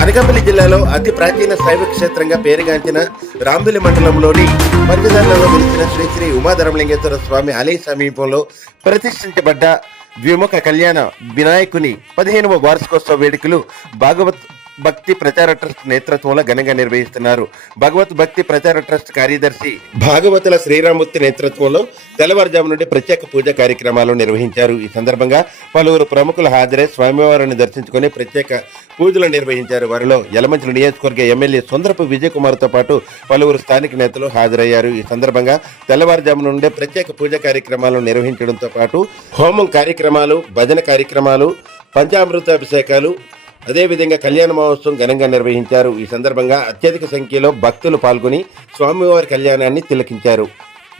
అనకాపల్లి జిల్లాలో అతి ప్రాచీన శైవ క్షేత్రంగా పేరుగాంచిన రాంబిలి మండలంలోని పంచదారులలో వెలిసిన శ్రీ శ్రీ ఉమాధరమలింగేశ్వర స్వామి ఆలయ సమీపంలో ప్రతిష్ఠించబడ్డ ద్విముఖ కళ్యాణ వినాయకుని పదిహేనవ వార్షికోత్సవ వేడుకలు భాగవత్ భక్తి ప్రచార ట్రస్ట్ నేతృత్వంలో ఘనంగా నిర్వహిస్తున్నారు. భగవత్ భక్తి ప్రచార ట్రస్ట్ కార్యదర్శి భాగవతుల శ్రీరామూర్తి నేతృత్వంలో తెల్లవారుజాము నుండి ప్రత్యేక పూజ కార్యక్రమాలు నిర్వహించారు. ఈ సందర్భంగా పలువురు ప్రముఖులు హాజరై స్వామివారిని దర్శించుకుని ప్రత్యేక పూజలు నిర్వహించారు. వారిలో యలమంచుల నియోజకవర్గ ఎమ్మెల్యే సుందరపు విజయ్ కుమార్తో పాటు పలువురు స్థానిక నేతలు హాజరయ్యారు. ఈ సందర్భంగా తెల్లవారుజాము నుండే ప్రత్యేక పూజ కార్యక్రమాలు నిర్వహించడంతో పాటు హోమం కార్యక్రమాలు భజన కార్యక్రమాలు పంచామృతాభిషేకాలు అదేవిధంగా కళ్యాణ మహోత్సవం ఘనంగా నిర్వహించారు. ఈ సందర్భంగా అత్యధిక సంఖ్యలో భక్తులు పాల్గొని స్వామివారి కళ్యాణాన్ని తిలకించారు.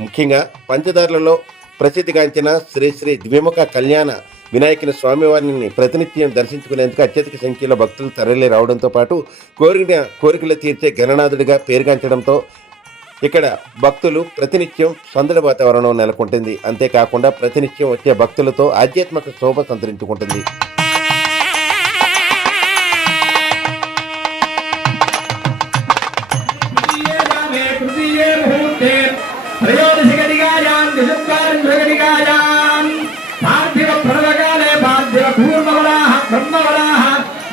ముఖ్యంగా పంచదారులలో ప్రసిద్ధిగాంచిన శ్రీ శ్రీ ద్విముఖ కళ్యాణ వినాయకుని స్వామివారిని ప్రతినిత్యం దర్శించుకునేందుకు అత్యధిక సంఖ్యలో భక్తులు తరలి రావడంతో పాటు కోరిన కోరికలు తీర్చే గణనాథుడిగా పేరుగాంచడంతో ఇక్కడ భక్తులు ప్రతినిత్యం సందడి వాతావరణం నెలకొంటుంది. అంతేకాకుండా ప్రతినిత్యం వచ్చే భక్తులతో ఆధ్యాత్మిక శోభ సంతరించుకుంటుంది. బ్రహ్మవరాహ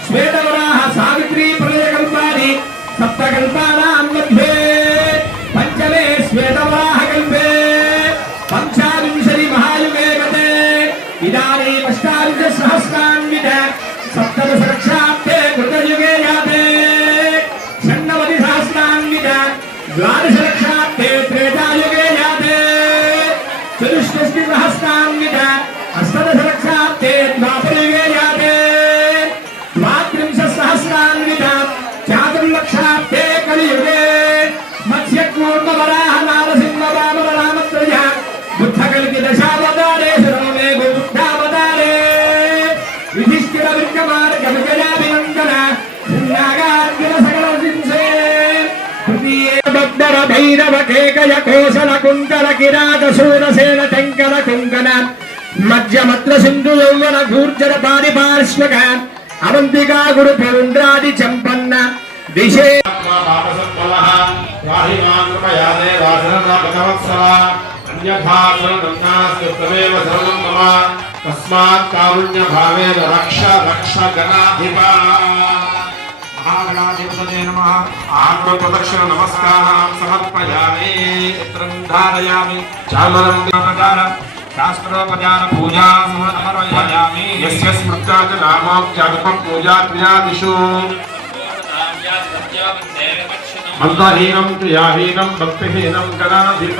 శ్వేతవరాహ సావిత్రీ ప్రళయకల్పాని సప్తకల్పానాం మధ్యే పంచమే శ్వేతవరాహ కల్పే పంచావింశతి మహాయుగే గతే ఇదానీమష్టాదశ సహస్రాన్విత సప్తదశ లక్షాబ్దే కృతయుగే యాతే షణ్ణవతి సహస్రాన్విత ద్వాదశ లక్షాబ్దే త్రేతాయుగే యాతే చతుష్టి సహస్రాన్విత అష్టదశ లక్షాబ్దే ద్వా బద్దర భైరవ కేకయ కోసల కుంకర కిరాత శూరసేన టంకర కుంకణ మధ్యమత్ర సింధు యౌవన గూర్జర పారిపార్శ్వక అవంతికా గురు పౌండ్రాది చంపన్న దిశే తస్మాత్ కారుణ్య భావేన రక్ష రక్ష గణాధిపా మహాగణాధిపతయే నమః. ఆత్మప్రదక్షిణ నమస్కారం సమర్పయామి చిత్రం ధారయామి. చామరం ప్రకార శాస్త్రోపచార పూజా సమర్పయామి. యస్య స్మృత్యా చ నామోక్త్యాదుపం పూజా క్రియాదిషు. మందహీనం క్రియాహీనం భక్తిహీనం గణాధిప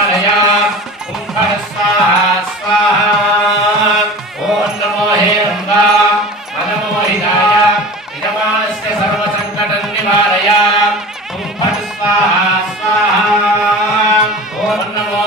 సర్వసంకటం నివారయ కుంభః స్వాహా స్వాహా. ఓం నమో